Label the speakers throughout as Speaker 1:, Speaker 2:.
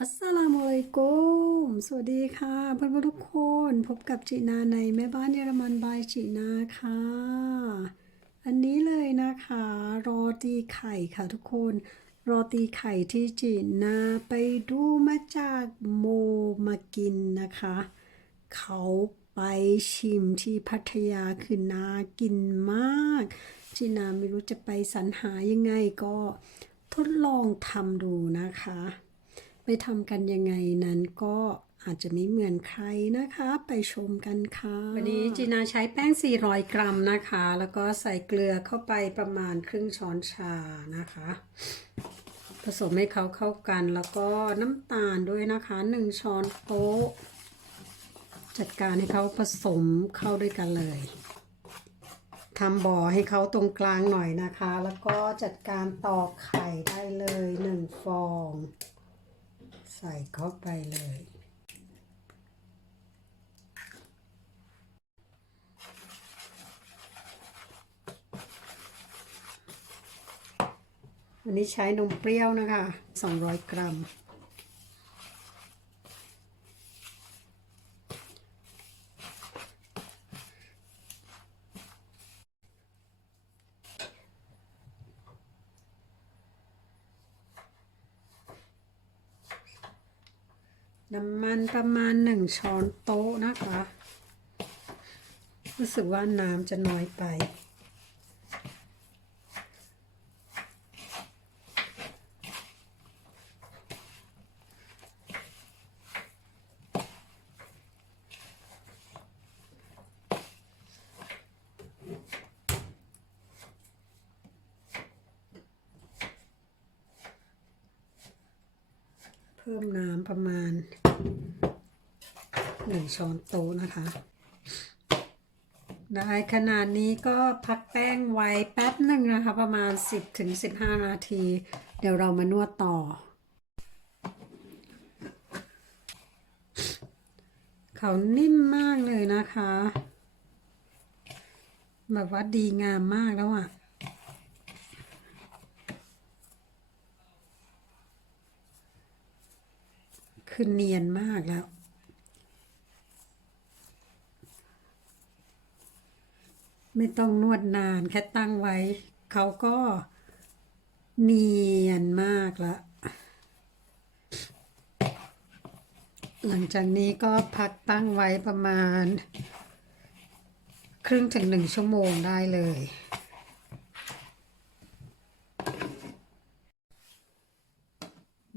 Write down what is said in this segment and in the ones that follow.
Speaker 1: อัสสลามุอะลัยกุม สวัสดีค่ะเพื่อนๆทุกคนพบกับจีนาในแม่บ้านเยอรมันบายจีนาค่ะ อันนี้เลยนะคะโรตีไข่ค่ะทุกคนโรตีไข่ที่จีนาไปดูมาจากโมมากินนะคะ เขาไปชิมที่พัทยาคือนากินมากจีนาไม่รู้จะไปสรรหายังไงก็ทดลองทำดูนะคะ ไปทำกันยังไงนั้นก็อาจจะไม่เหมือนใครนะคะ ไปชมกันค่ะ วันนี้จีนาใช้แป้ง 400 กรัมนะคะ แล้วก็ใส่เกลือเข้าไปประมาณครึ่งช้อนชานะคะ ผสมให้เขาเข้ากัน แล้วก็น้ำตาลด้วยนะคะ 1 ช้อนโต๊ะ จัดการให้เขาผสมเข้าด้วยกันเลยทำบ่อให้เขาตรงกลางหน่อยนะคะ แล้วก็จัดการตอกไข่ได้เลยหนึ่งฟอง ใส่เข้าไปเลย วันนี้ใช้นมเปรี้ยวนะคะ 200 กรัม น้ำมันประมาณหนึ่งช้อนโต๊ะนะคะ รู้สึกว่าน้ำจะน้อยไป พิ่มน้ำประมาณหนึ่งช้อนโต๊ะนะคะ ได้ขนาดนี้ก็พักแป้งไว้แป๊บหนึ่งนะคะ ประมาณ 10ถึง15 นาที เดี๋ยวเรามานวดต่อ เขานิ่มมากเลยนะคะ แบบว่าดีงามมากแล้วอะ คือเนียนมากแล้ว ไม่ต้องนวดนานแค่ตั้งไว้ เขาก็เนียนมากล้วหลังจากนี้ก็พักตั้งไว้ประมาณ ครึ่งถึงหนึ่งชั่วโมงได้เลย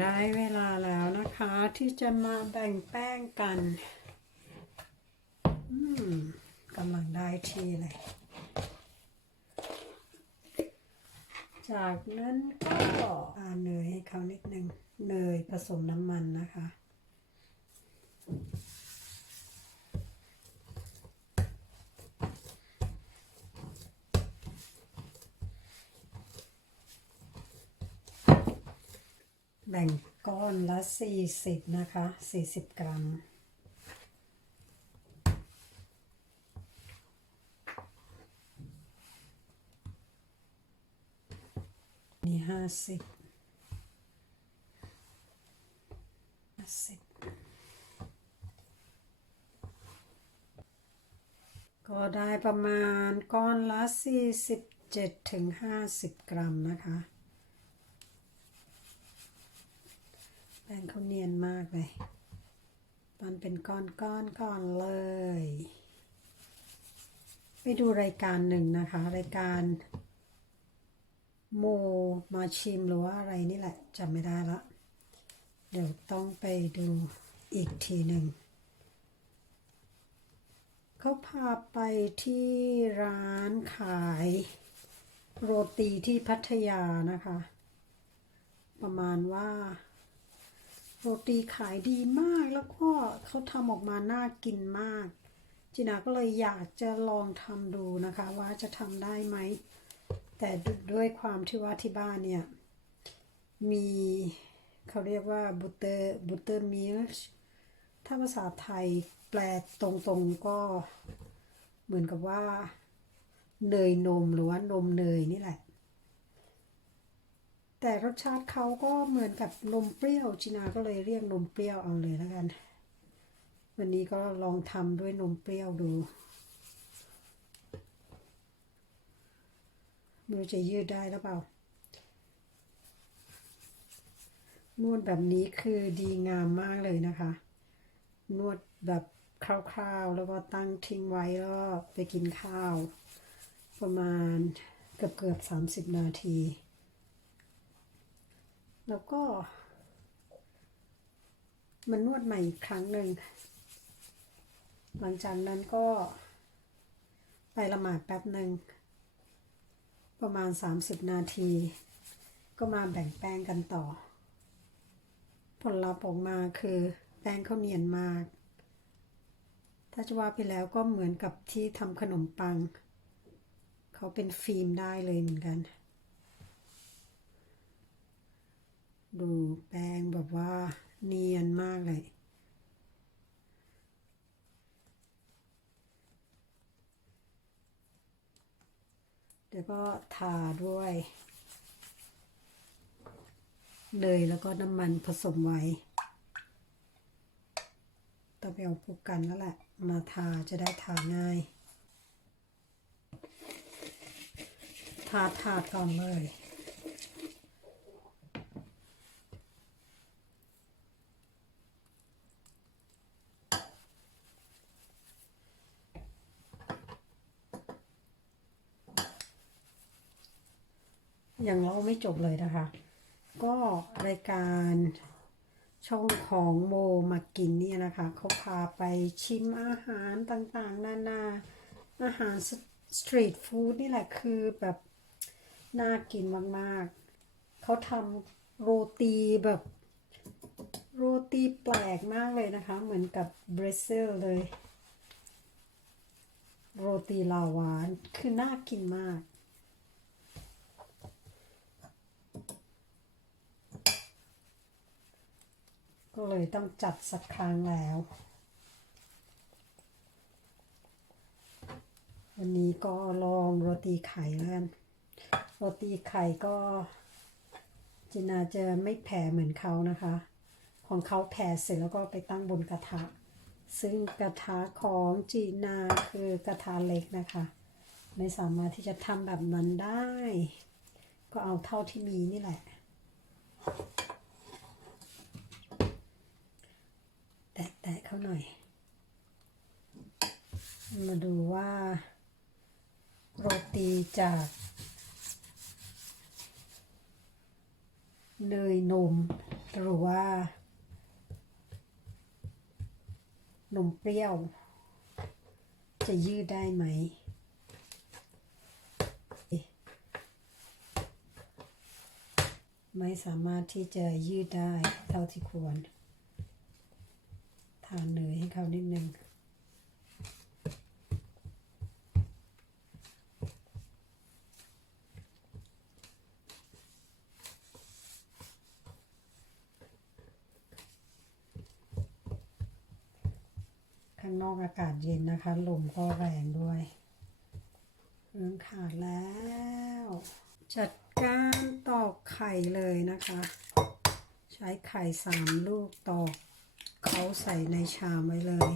Speaker 1: ได้เวลาแล้วนะคะที่จะมาแบ่งแป้งกัน อืมกำลังได้ทีเลย จากนั้นก็อาเนยให้เขานิดนึงเนยผสมน้ำมันนะคะ แบ่งก้อนละ 40 นะคะ 40 กรัม นี่ห้าสิบห้าสิบก็ได้ประมาณก้อนละ 47ถึง50 กรัมนะคะ แป้ งเขาเนียนมากเลยปั้นเป็นก้อนก้อนก่อนเลย ไปดูรายการหนึ่งนะคะ รายการโมมาชิมหรือว่าอะไรนี่แหละจำไม่ได้ละ เดี๋ยวต้องไปดูอีกทีหนึ่ง เขาพาไปที่ร้านขายโรตีที่พัทยานะคะ ประมาณว่า โรตีขายดีมากแล้วก็เขาทำออกมาน่ากินมากจินาก็เลยอยากจะลองทำดูนะคะว่าจะทำได้ไหม แต่ด้วยความที่ว่าที่บ้านเนี่ยมีเขาเรียกว่าบุตเตอร์บุตเตอร์มิลช์ถ้าภาษาไทยแปลตรงๆก็เหมือนกับว่าเนยนมหรือว่านมเนยนี่แหละ แต่รสชาติเขาก็เหมือนกับนมเปรี้ยวจินาก็เลยเรียกนมเปรี้ยวเอาเลยแล้วกัน วันนี้ก็ลองทำด้วยนมเปรี้ยวดูไมือจะยืดได้หรือเปล่านวดแบบนี้คือดีงามมากเลยนะคะ นวดแบบคร่าวๆ แล้วก็ตั้งทิ้งไว้แล้วไปกินข้าว ประมาณเกือบเกือบสามสิบนาที แล้วก็ มันนวดใหม่อีกครั้งหนึ่ง หลังจากนั้นก็ ไปละหมาดแป๊บหนึ่ง ประมาณ 30 นาที ก็มาแบ่งแป้งกันต่อ ผลลัพธ์ออกมาคือแป้งเขาเนียนมาก ถ้าจะว่าไปแล้วก็เหมือนกับที่ทำขนมปัง เขาเป็นฟิล์มได้เลยเหมือนกัน ดูแป้งแบบว่าเนียนมากเลย เดี๋ยวก็ทาด้วยเนยแล้วก็น้ำมันผสมไว้ต้องไปเอาพวกกันแล้วแหละ มาทาจะได้ทาง่าย ทาทาดก่อนเลย ยังเล่าไม่จบเลยนะคะ ก็รายการช่องของโมมากินเนี่ยนะคะเขาพาไปชิมอาหารต่างๆ นานาอาหารสตรีทฟู้ดนี่แหละคือแบบน่ากินมากๆ เขาทำโรตีแบบ โรตีแปลกมากเลยนะคะ เหมือนกับเบรเซลเลย โรตีลาวานคือน่ากินมาก เลยต้องจัดสักครั้งแล้ว วันนี้ก็ลองโรตีไข่แล้วกันโรตีไข่ก็จินาจะไม่แผ่เหมือนเขานะคะ ของเขาแผ่เสร็จแล้วก็ไปตั้งบนกระทะ ซึ่งกระทะของจีนาคือกระทะเล็กนะคะ ไม่สามารถที่จะทำแบบนั้นได้ ก็เอาเท่าที่มีนี่แหละ แตะเขาหน่อย มาดูว่า โรตีจากเนยนม หรือว่า นมเปรี้ยว จะยืดได้ไหม ไม่สามารถที่จะยืดได้เท่าที่ควร ทานเนยให้เขานิดนึงข้างนอกอากาศเย็นนะคะ ลมก็แรงด้วยเริ่มขาดแล้ว จัดการตอกไข่เลยนะคะ ใช้ไข่สามลูกตอก เขาใส่ในชามไว้เลย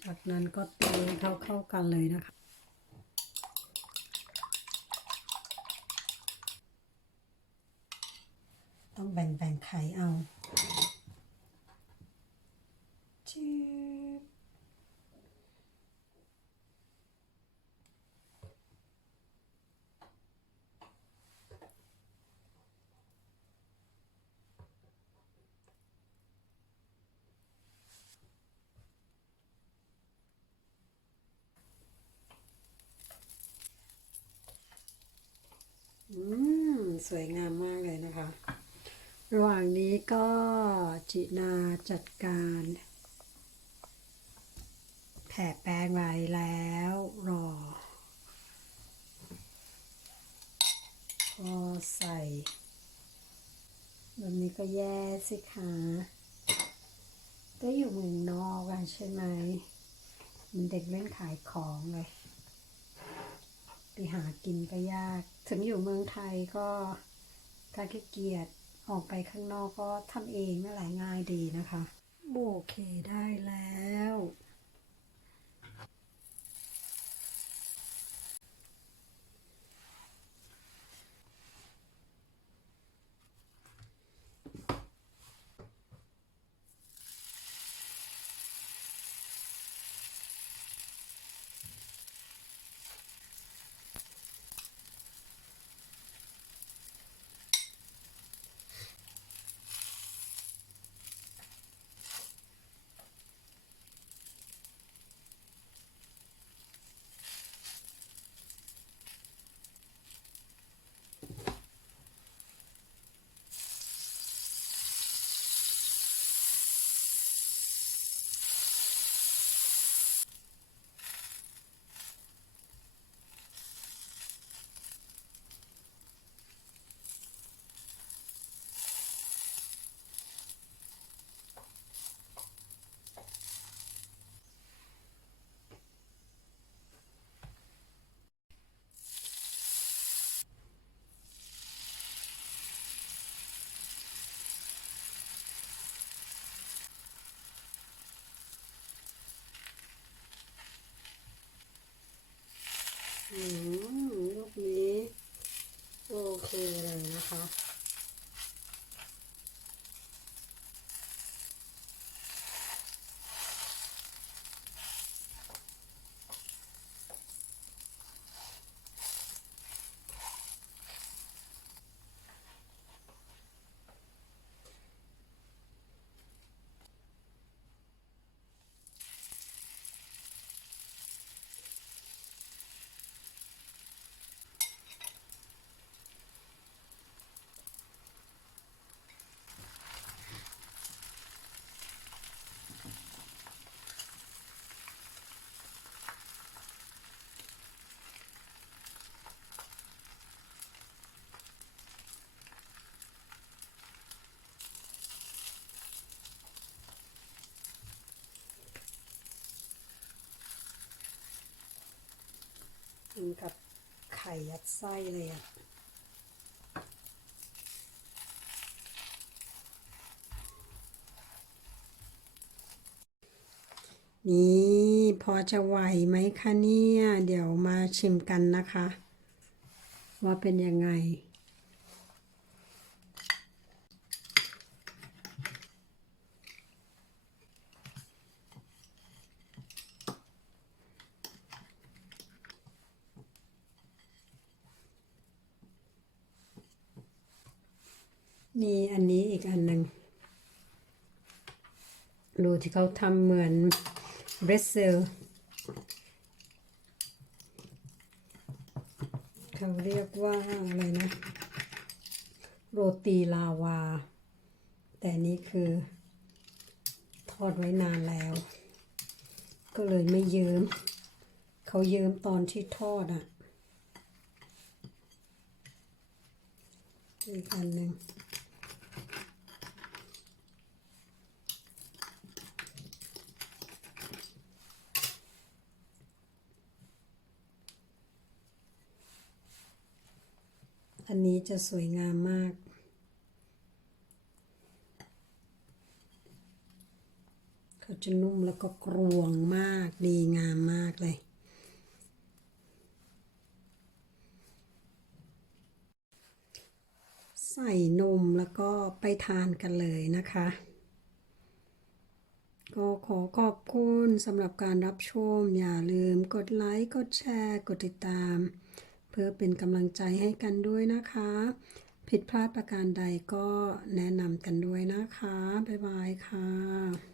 Speaker 1: จากนั้นก็ตีให้เขาเข้ากันเลยนะคะ ต้องแบ่งๆไข่เอาจืบ อืมสวยงามมากเลยนะคะ ระหว่างนี้ก็จินาจัดการแผ่แป้งไว้แล้วรอ พอใส่แบบนี้ก็แย่สิคะก็อยู่เมืองนอกกันใช่ไหมมันเด็กเล่นขายของเลย ไปหากินก็ยาก ถึงอยู่เมืองไทยก็ถ้าขี้เกียจออกไปข้างนอกก็ทำเองนั่นแหละง่ายดีนะคะ โอเคได้แล้ว อืมลูกนี้ โอเคเลยนะคะ กิ นกับไข่ยัดไส้เลยอะนี่พอจะไหวไหมคะเนี่ย เดี๋ยวมาชิมกันนะคะ ว่าเป็นยังไง มีอันนี้อีกอันหนึ่งดูที่เขาทำเหมือนเบรสเซลเขาเรียกว่าอะไรนะ โรตีลาวา แต่นี่คือทอดไว้นานแล้ว ก็เลยไม่เยิ้มเขาเยิ้มตอนที่ทอดอะอีกอันหนึ่ง จะสวยงามมาก เขาจะนุ่มแล้วก็กรวงมากดีงามมากเลย ใส่นมแล้วก็ไปทานกันเลยนะคะ ก็ขอขอบคุณสำหรับการรับชม อย่าลืมกดไลค์ กดแชร์ กดติดตาม เพื่อเป็นกำลังใจให้กันด้วยนะคะ ผิดพลาดประการใดก็แนะนำกันด้วยนะคะ บ๊ายบายค่ะ